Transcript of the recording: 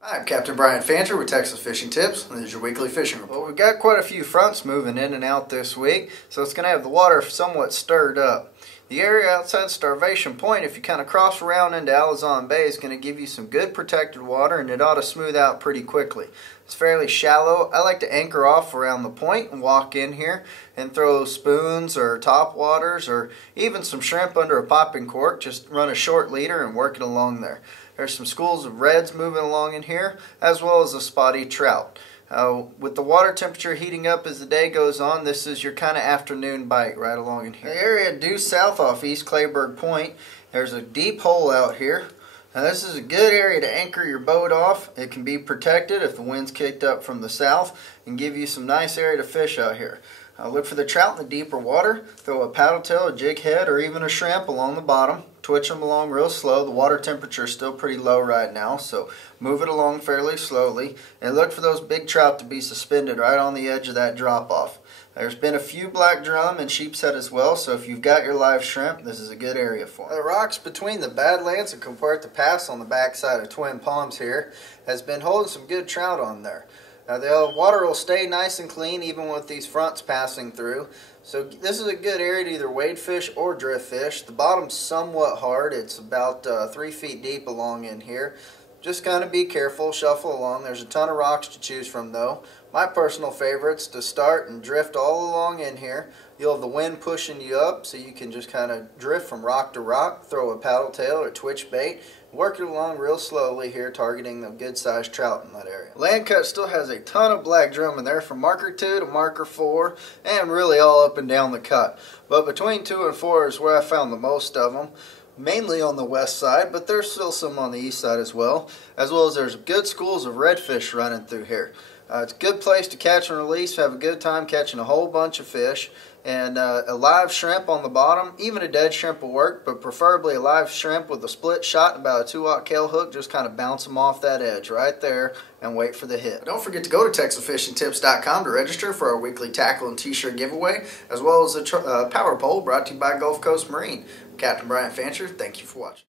I'm Captain Brian Fancher with Texas Fishing Tips, and this is your weekly fishing report. Well, we've got quite a few fronts moving in and out this week, so it's going to have the water somewhat stirred up. The area outside Starvation Point, if you kind of cross around into Alizon Bay, is going to give you some good protected water, and it ought to smooth out pretty quickly. It's fairly shallow. I like to anchor off around the point and walk in here and throw spoons or top waters or even some shrimp under a popping cork. Just run a short leader and work it along there. There's some schools of reds moving along in here, as well as a spotty trout. With the water temperature heating up as the day goes on, this is your kind of afternoon bite right along in here. The area due south off East Clayburgh Point, there's a deep hole out here. Now this is a good area to anchor your boat off. It can be protected if the wind's kicked up from the south and give you some nice area to fish out here. Look for the trout in the deeper water. Throw a paddle tail, a jig head, or even a shrimp along the bottom. Twitch them along real slow. The water temperature is still pretty low right now, so move it along fairly slowly. And look for those big trout to be suspended right on the edge of that drop-off. There's been a few black drum and sheepshead as well, so if you've got your live shrimp, this is a good area for them. The rocks between the Badlands and Compuerta Pass on the backside of Twin Palms here has been holding some good trout on there. Now the water will stay nice and clean even with these fronts passing through. So this is a good area to either wade fish or drift fish. The bottom's somewhat hard. It's about 3 feet deep along in here. Just kind of be careful, shuffle along. There's a ton of rocks to choose from though. My personal favorite's to start and drift all along in here. You'll have the wind pushing you up so you can just kind of drift from rock to rock, throw a paddle tail or twitch bait, work it along real slowly here, targeting the good sized trout in that area. Land cut still has a ton of black drum in there from marker 2 to marker 4 and really all up and down the cut. But between 2 and 4 is where I found the most of them. Mainly on the west side, but there's still some on the east side as well as there's good schools of redfish running through here. It's a good place to catch and release, have a good time catching a whole bunch of fish, and a live shrimp on the bottom. Even a dead shrimp will work, but preferably a live shrimp with a split shot and about a 2/0 Kell hook. Just kind of bounce them off that edge right there and wait for the hit. Don't forget to go to TexasFishingTips.com to register for our weekly tackle and t-shirt giveaway, as well as a power pole brought to you by Gulf Coast Marine. Captain Brian Fancher, thank you for watching.